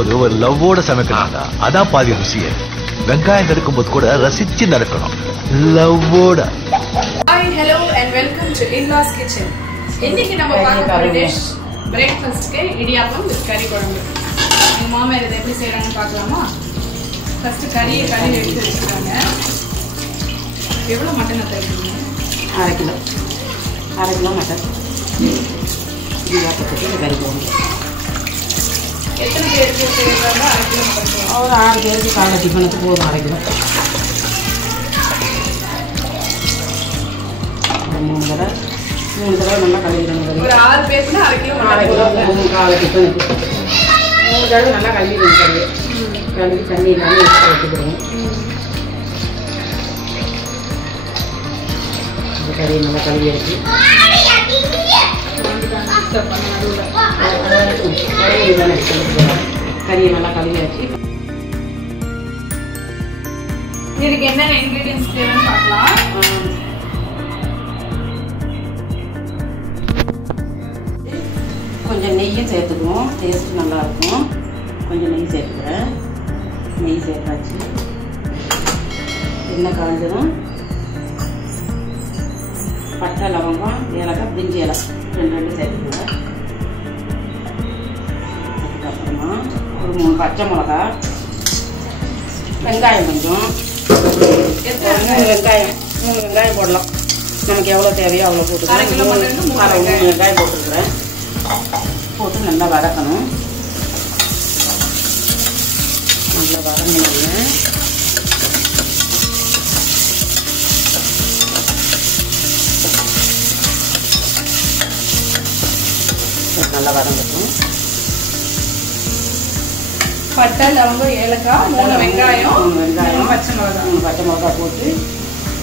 போது ஒரு லவ்வோட சமைக்கணும்டா. அதான் பாதி ருசியே. வெங்காயம் நறுக்கும் போது கூட ரசிச்சு நறுக்கணும், லவ்வோட. Hi, hello and welcome to in-laws kitchen. இன்னைக்கு நம்ம பார்க்க போற டிஷ் பிரேக்ஃபாஸ்ட்க்கு இடியாப்பம் வித் கறி குழம்பு. எங்க மாமா இதை எப்படி செய்யறாங்கன்னு பார்க்கலாமா? ஃபர்ஸ்ட் கறியை எடுத்து வச்சுருக்காங்க. எவ்வளோ மட்டன் தருவீங்க? 1/2 கிலோ மட்டன். இடியாப்பத்துக்கு கறி குழம்பு. எத்தனை பேருக்கு செய்யறாங்க? 1/2 கிலோ மட்டன். ஒரு 6 பேருக்கு காலை டிஃபனுக்கு போதும் 1/2 கிலோ. 3 தடவை நல்லா கழுவிடணும். ஒரு 6 பேருக்குன்னா 1/2 கிலோ. 1/2 கிலோ காலை டிஃபனுக்கு 3 தடவை நல்லா கழுவிடணும். கழுவி தண்ணி இல்லாமல் எடுத்து வச்சுக்கிறோம். இந்த கறியை நல்லா கழுவி எடுத்து கறியை நல்லா கழுவியாச்சு. இதுக்கு என்னென்ன இன்கிரீடியன்ஸ் தேவைன்னு பார்க்கலாம். கொஞ்சம் நெய்யும் சேர்த்துக்குவோம், டேஸ்ட் நல்லா இருக்கும். கொஞ்சம் நெய் சேர்த்துக்கிறேன். நெய் சேர்த்தாச்சு. எண்ணெய் காய்ஞ்சதும் பட்டை, லவங்கம், ஏலக்காய், பிரிஞ்சி இலை 2 சேர்த்துக்குவேன். அதுக்கப்புறமா ஒரு 3 பச்சை மிளகா, வெங்காயம் கொஞ்சம், 3 வெங்காயம் போடலாம். நமக்கு எவ்வளோ தேவையோ அவ்வளோ போட்டுக்கலாம். 3 வெங்காயம் போட்டுருக்குறேன். போட்டு நல்லா வதக்கணும். நல்லா வதங்கினோடனே நல்லா வதங்கட்டும். பட்டை, லவங்கம், ஏலக்காய், 3 வெங்காயம், பச்சை மிளகா போட்டு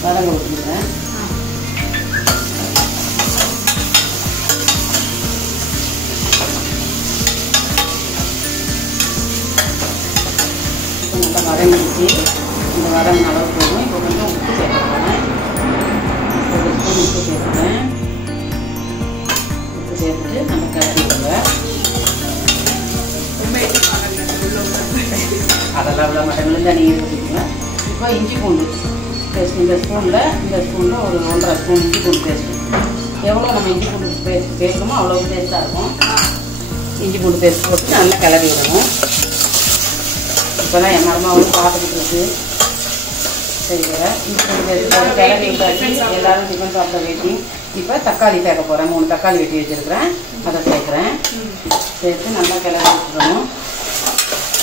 வதங்க விட்டுருக்கேன். நல்லா வதங்கிடுச்சு. இந்த வதங்கின அளவு போதும். இப்போ கொஞ்சம் உப்பு சேர்த்துக்கிறேன். 1 ஸ்பூன் உப்பு சேர்த்துக்கிறேன். உப்பு சேர்த்துட்டு நம்ம கிளறிடுவேன். அதெல்லாம் இவ்வளோ மட்டன் விழுந்தா நீங்கள் எடுத்துக்கோங்க. இப்போ இஞ்சி பூண்டு பேஸ்ட். இந்த ஸ்பூனில் ஒரு 1.5 ஸ்பூன் இஞ்சி பூண்டு பேஸ்ட்டு. எவ்வளோ நம்ம இஞ்சி பூண்டு பேஸ்ட் சேர்க்கணுமோ அவ்வளோ டேஸ்ட்டாக இருக்கும். இஞ்சி பூண்டு பேஸ்ட் போட்டு நல்லா கிளறி விடணும். இப்போ தான் என் மருமாவும் பார்த்துக்கிட்டு இருக்கு. சரி, இஞ்சி பூண்டு பேஸ்ட் போட்டு கிளறி விட்டாச்சு. எல்லோரும் டிஃபன் சாப்பிட வேண்டி. இப்போ தக்காளி சேர்க்க போகிறேன். 3 தக்காளி வெட்டி வச்சுருக்கிறேன். அதை சேர்க்குறேன். சேர்த்து நல்லா கிளறி விட்டுறணும்.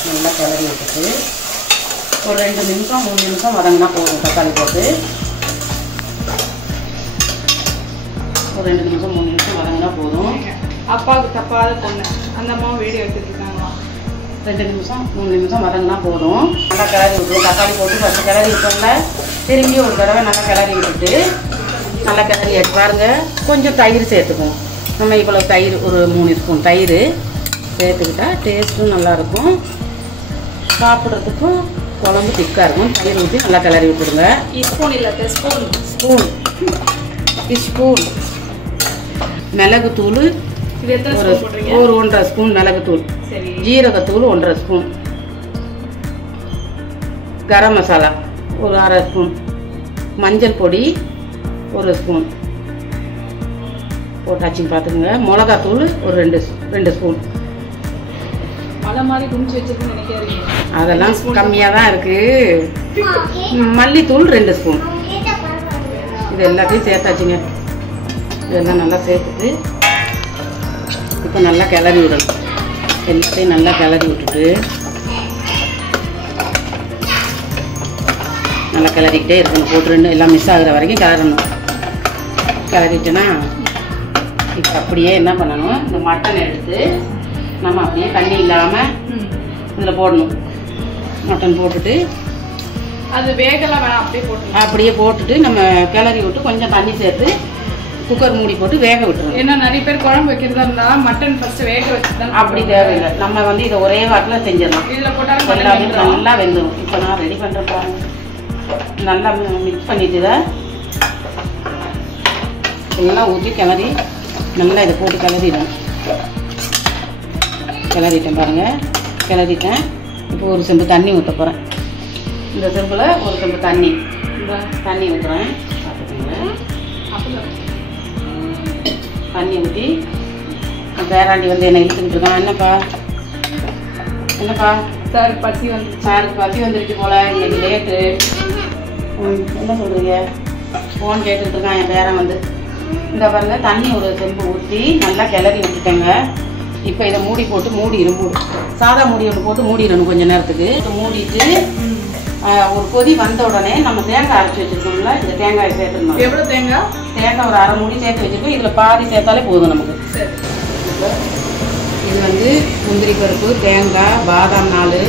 நல்லா கிளறி விட்டுட்டு ஒரு 2 நிமிஷம் 3 நிமிஷம் வதங்கினா போதும். தக்காளி போட்டு ஒரு 2 நிமிஷம் 3 நிமிஷம் வதங்கினா போதும். அப்பாவுக்கு தப்பாத பொண்ணு அந்த அம்மா வீடியோ எடுத்துருக்காங்களா? 2 நிமிஷம் 3 நிமிஷம் வதங்கினா போதும். நல்லா கிளறி விட்டுருவோம். தக்காளி போட்டு ஃபஸ்ட்டு கிளறி விட்டோம்ல, திரும்பி ஒரு தடவை நல்லா கிளறி விட்டுட்டு நல்லா கிளறி எடுத்து பாருங்க. கொஞ்சம் தயிர் சேர்த்துக்குவோம். நம்ம இவ்வளோ தயிர், ஒரு 3 ஸ்பூன் தயிர் சேர்த்துக்கிட்டா டேஸ்ட்டும் நல்லாயிருக்கும். சாப்பிட்றதுக்கும் குழம்பு திக்காக இருக்கும். தயிர் ஊற்றி நல்லா கிளறி விட்டுடுங்க. ஸ்பூன் மிளகுத்தூள் ஒரு 1.5 ஸ்பூன் மிளகுத்தூள், ஜீரகத்தூள் 1.5 ஸ்பூன், கரம் மசாலா ஒரு 1/2 ஸ்பூன், மஞ்சள் பொடி 1 ஸ்பூன் போட்டாச்சுன்னு பார்த்துக்குங்க. மிளகாத்தூள் ஒரு 2 ஸ்பூன். அதெல்லாம் கம்மியாக தான் இருக்குது. மல்லித்தூள் 2 ஸ்பூன். இது எல்லாத்தையும் சேர்த்தாச்சுங்க. இதெல்லாம் நல்லா சேர்த்துட்டு இப்போ நல்லா கிளறி விடணும். எல்லாத்தையும் நல்லா கிளறி விட்டுட்டு நல்லா கிளறிக்கிட்டே இருக்கணும். போட்டு எல்லாம் மிஸ் ஆகுற வரைக்கும் கிளறணும். கிளறிட்டேன்னா இப்போ அப்படியே என்ன பண்ணணும், இந்த மட்டன் எடுத்து நம்ம அப்படியே தண்ணி இல்லாமல் இதில் போடணும். மட்டன் போட்டுட்டு அது வேகலாம் வேணாம், அப்படியே போட்டுட்டு நம்ம கிளறி விட்டு கொஞ்சம் தண்ணி சேர்த்து குக்கர் மூடி போட்டு வேக விட்டுருவோம். ஏன்னா நிறைய பேர் குழம்பு வைக்கிறதா இருந்தா மட்டன் ஃபர்ஸ்ட் வேக வச்சுதான். அப்படி தேவையில்லை. நம்ம இதை ஒரே வாட்டில் செஞ்சிடலாம். இதில் போட்டாலும் எல்லாமே நல்லா வெந்துடும். இப்போ நான் ரெடி பண்ணுறேன். நல்லா மிக்ஸ் பண்ணிட்டு எல்லாம் ஊற்றி கிளறி நல்லா இதை போட்டு கிளறிடும். கிளறிட்டேன் பாருங்கள். கிளறிட்டேன். இப்போ ஒரு செம்பு தண்ணி ஊற்ற போகிறேன். இந்த செம்பில் ஒரு செம்பு தண்ணி ஊற்றுறேன். பார்த்துக்கோங்க. தண்ணி ஊற்றி பேராண்டி வந்து என்னை இழுத்துக்கிட்டு இருக்கான். என்னப்பா சாருக்கு பசி வந்துருச்சு போல, இன்னைக்கு லேட்டு. என்ன சொல்கிறீங்க? ஃபோன் கேட்டுக்கிட்டு இருக்கான் என் பேரன் வந்து. இந்த பாருங்க, தண்ணி ஒரு செம்பு ஊற்றி நல்லா கிளறி விட்டுட்டேங்க. இப்போ இதை மூடி போட்டு மூடிடும். சாதா மூடி ஒன்று போட்டு மூடிடணும் கொஞ்சம் நேரத்துக்கு. மூடிட்டு ஒரு கொதி வந்த உடனே நம்ம தேங்காய் அரைச்சி வச்சுருக்கோம்ல, இந்த தேங்காயை சேர்த்துக்கணும். எவ்வளோ தேங்காய்? தேங்காய் ஒரு அரை மூடி சேர்த்து வச்சுருக்கோம். இதில் பாதி சேர்த்தாலே போதும் நமக்கு. இது வந்து முந்திரி பருப்பு, தேங்காய், பாதாம் 4,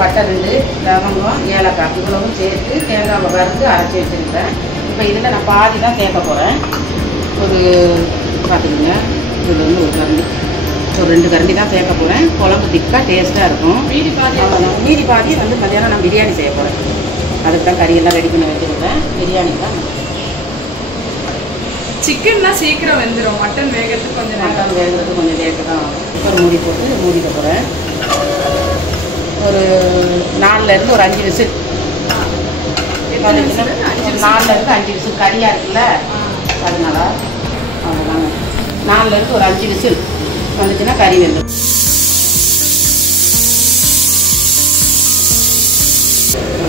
பட்டை 2, லவங்கம், ஏலக்காய் இவ்வளவும் சேர்த்து தேங்காவை வறுத்து அரைச்சி வச்சுருக்கேன். இப்போ இதில் நான் பாதி தான் சேர்க்க போகிறேன். ஒரு பார்த்துக்குங்க, இதில் வந்து ஒரு 2 கரண்டி தான் சேர்க்க போகிறேன். குழம்பு திக்காக டேஸ்ட்டாக இருக்கும். மீதி பாதி வந்து மத்தியானம் நான் பிரியாணி செய்ய போகிறேன். அதுக்கு தான் கறியெல்லாம் ரெடி பண்ணி வச்சுருக்கேன். பிரியாணி தான். சிக்கன்னா சீக்கிரம் வெந்துடும், மட்டன் வேகிறதுக்கு கொஞ்சம் லேட்டு தான். ஒரு மூடி போட்டு மூடிக்க போகிறேன். ஒரு 4லேருந்து ஒரு 5 விசில். 4லேருந்து 5 விசில் கறியாக இருக்குல்ல, அதனால அவ்வளோதாங்க. 4லேருந்து ஒரு 5 விசில் வந்துச்சுன்னா கறி வெந்துடும்.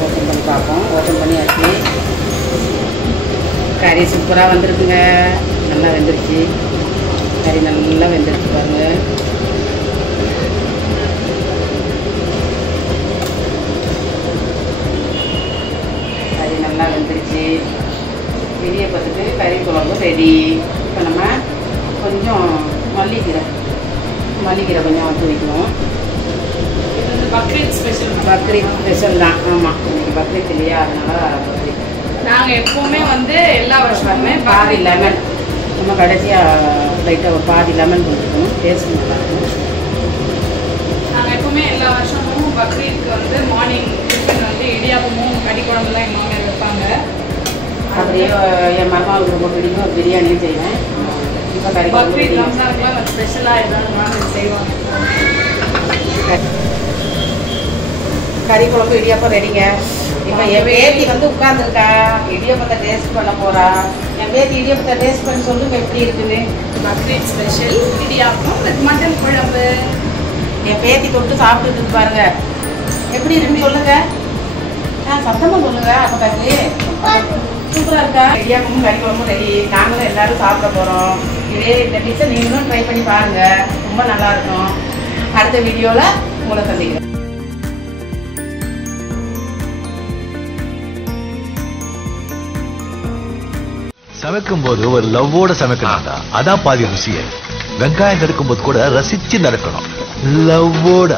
ஓப்பன் பண்ணி பார்ப்போம். ஓப்பன் பண்ணியாச்சு. கறி சூப்பராக வந்துருக்குங்க. நல்லா வெந்துருச்சு. கறி நல்லா வெந்துருச்சு பாருங்க. கறி நல்லா வெந்துருச்சு. இடியப்பத்துக்கு கறி குழம்பு ரெடி. இப்போ நம்ம கொஞ்சம் மல்லிக்கீரை கொஞ்சம் தூவிக்கணும். பக்ரீத் ஸ்பெஷல் தான். ஆமாம், இன்னைக்கு பக்ரீத் இல்லையா, அதனால பக்ரீத். நாங்கள் எப்போவுமே வந்து எல்லா வருஷமுமே பாதி லெமன், நம்ம கடைசியாக லைட்டாக ஒரு பாதி லெமன் கொடுத்துக்கணும். டேஸ்ட் நல்லாயிருக்கும். நாங்கள் எப்போவுமே எல்லா வருஷமும் பக்ரீத்துக்கு வந்து மார்னிங் டிஃபன் வந்து இடியாப்பமும் கறி குழம்புலாம் எங்கள் மாமியார் வைப்பாங்க. அப்படியே என் மருமகளுக்கு ரொம்ப பிடிக்கும். பிரியாணியும் செய்வேன். இப்போ பக்ரீத் ரம்ஜானுக்குலாம் ஸ்பெஷலாக ஏதாவது செய்வாங்க. கறி குழம்பு இடியாப்பம் ரெடிங்க. இப்போ என் பேத்தி வந்து உட்காந்துருக்கா, இடியாப்பத்தை டேஸ்ட் பண்ண போறா. என் பேத்தி இடியாப்பத்தை டேஸ்ட் பண்ணி சொல்லுங்க எப்படி இருக்குன்னு. Bakrid special idiyappam with mutton குழம்பு. என் பேத்தி தொட்டு சாப்பிட்டுட்டு பாருங்க, எப்படி இருக்குன்னு சொல்லுங்க. சத்தமாக சொல்லுங்க. அப்போ தம்பி சூப்பராக இருக்கா? இடியாப்பமும் கறி குழம்பும் ரெடி. நாங்களும் எல்லாரும் சாப்பிட போகிறோம். இந்த டிஷ்ஷை நீங்களும் ட்ரை பண்ணி பாருங்க, ரொம்ப நல்லா இருக்கும். அடுத்த வீடியோவில் உங்களை சந்திக்கிறேன். சமைக்கும் போது ஒரு லவ்வோட சமைக்கணும்டா, அதான் பாதி ருசியே. வெங்காயம் நறுக்கும் போது கூட ரசிச்சு நறுக்கணும், லவ்வோட.